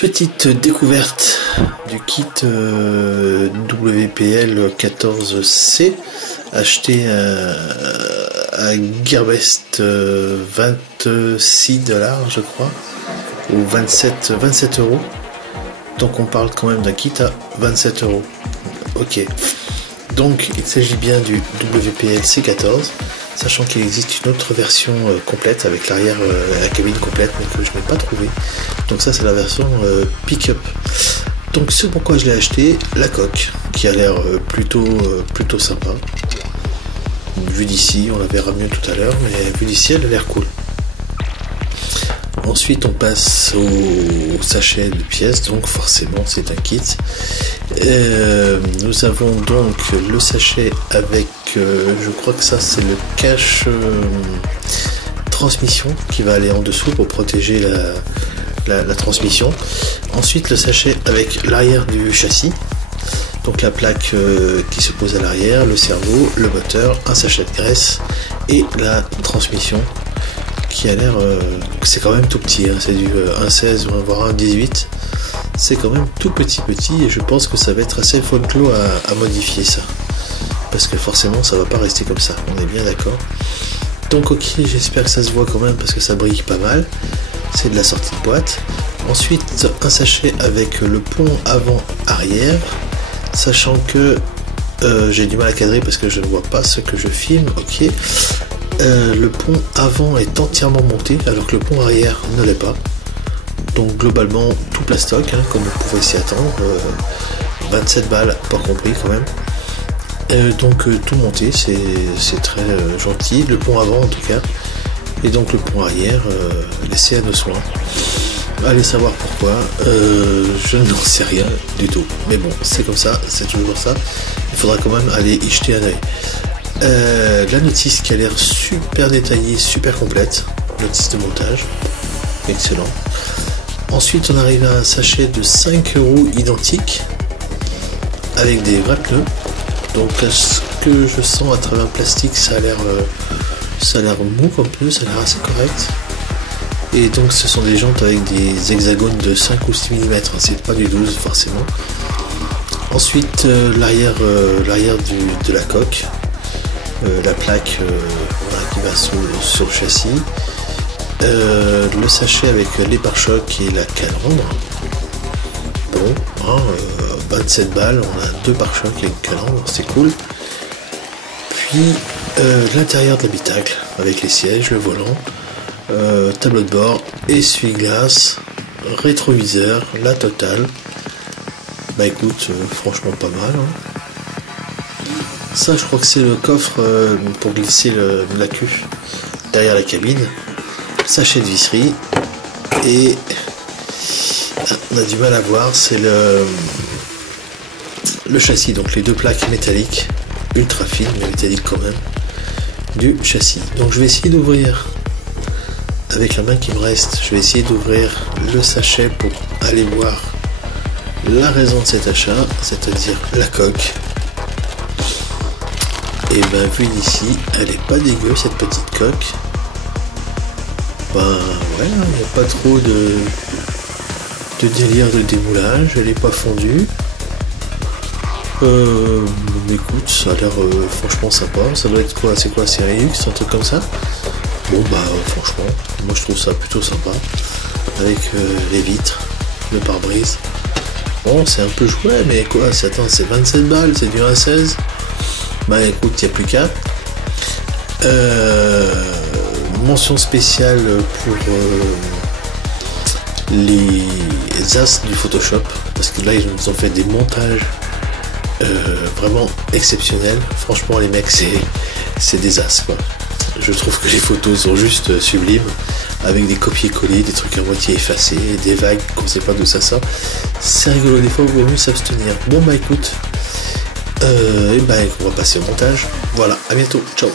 Petite découverte du kit WPL 14C acheté à Gearbest, 26 $, je crois, ou 27 €. Donc on parle quand même d'un kit à 27 €. Ok. Donc il s'agit bien du WPL C14, sachant qu'il existe une autre version complète avec l'arrière, la cabine complète, mais que je n'ai pas trouvé. Donc ça c'est la version pick-up. Donc ce pourquoi je l'ai acheté, la coque, qui a l'air plutôt sympa. Vu d'ici, on la verra mieux tout à l'heure, mais vu d'ici elle a l'air cool. Ensuite on passe au sachet de pièces, donc forcément c'est un kit. Nous avons donc le sachet avec, je crois que ça c'est le cache transmission qui va aller en dessous pour protéger la transmission. Ensuite le sachet avec l'arrière du châssis, donc la plaque qui se pose à l'arrière, le cerveau, le moteur, un sachet de graisse et la transmission qui a l'air, c'est quand même tout petit, hein, c'est du 1,16 voire 1,18. C'est quand même tout petit et je pense que ça va être assez folklore à modifier ça, parce que forcément ça va pas rester comme ça, on est bien d'accord. Donc ok, j'espère que ça se voit quand même parce que ça brille pas mal. C'est de la sortie de boîte. Ensuite un sachet avec le pont avant arrière, sachant que j'ai du mal à cadrer parce que je ne vois pas ce que je filme. Ok, le pont avant est entièrement monté alors que le pont arrière ne l'est pas. Donc globalement tout plastoc, hein, comme vous pouvez s'y attendre, 27 balles, pas compris quand même. Donc tout monté, c'est très gentil, le pont avant en tout cas, et donc le pont arrière laissé à nos soins. Allez savoir pourquoi, je n'en sais rien du tout, mais bon c'est comme ça, c'est toujours ça, il faudra quand même aller y jeter un œil. La notice qui a l'air super détaillée, super complète, notice de montage, excellent. Ensuite on arrive à un sachet de 5 € identique avec des vrais pneus. Donc ce que je sens à travers le plastique, ça a l'air mou comme pneu, ça a l'air assez correct. Et donc ce sont des jantes avec des hexagones de 5 ou 6 mm, c'est pas du 12 forcément. Ensuite l'arrière de la coque, la plaque voilà, qui va sur le châssis. Le sachet avec les pare-chocs et la calandre. Bon, hein, 27 balles, on a deux pare-chocs et une calandre, c'est cool. Puis l'intérieur de l'habitacle avec les sièges, le volant, tableau de bord, essuie-glace, rétroviseur, la totale. Bah écoute, franchement pas mal. Hein. Ça, je crois que c'est le coffre pour glisser la cuve derrière la cabine. Sachet de visserie, et on a du mal à voir, c'est le châssis, donc les deux plaques métalliques ultra fines mais métalliques quand même du châssis. Donc je vais essayer d'ouvrir avec la main qui me reste, je vais essayer d'ouvrir le sachet pour aller voir la raison de cet achat, c'est-à-dire la coque. Et ben vu d'ici, elle est pas dégueu cette petite coque. Ben ouais, il n'y a pas trop de délire de démoulage, elle n'est pas fondue. Écoute, ça a l'air franchement sympa. Ça doit être quoi? C'est quoi? C'est Ryux, un truc comme ça? Bon bah franchement, moi je trouve ça plutôt sympa. Avec les vitres, le pare-brise. Bon, c'est un peu jouet, mais quoi? Attends, c'est 27 balles, c'est du 1,16. Bah écoute, il n'y a plus qu'à. Mention spéciale pour les as du Photoshop, parce que là ils nous ont fait des montages vraiment exceptionnels. Franchement les mecs, c'est des as quoi. Je trouve que les photos sont juste sublimes, avec des copier-coller, des trucs à moitié effacés, des vagues qu'on sait pas d'où ça sort. C'est rigolo, des fois il vaut mieux s'abstenir. Bon bah écoute, et bah on va passer au montage. Voilà, à bientôt, ciao.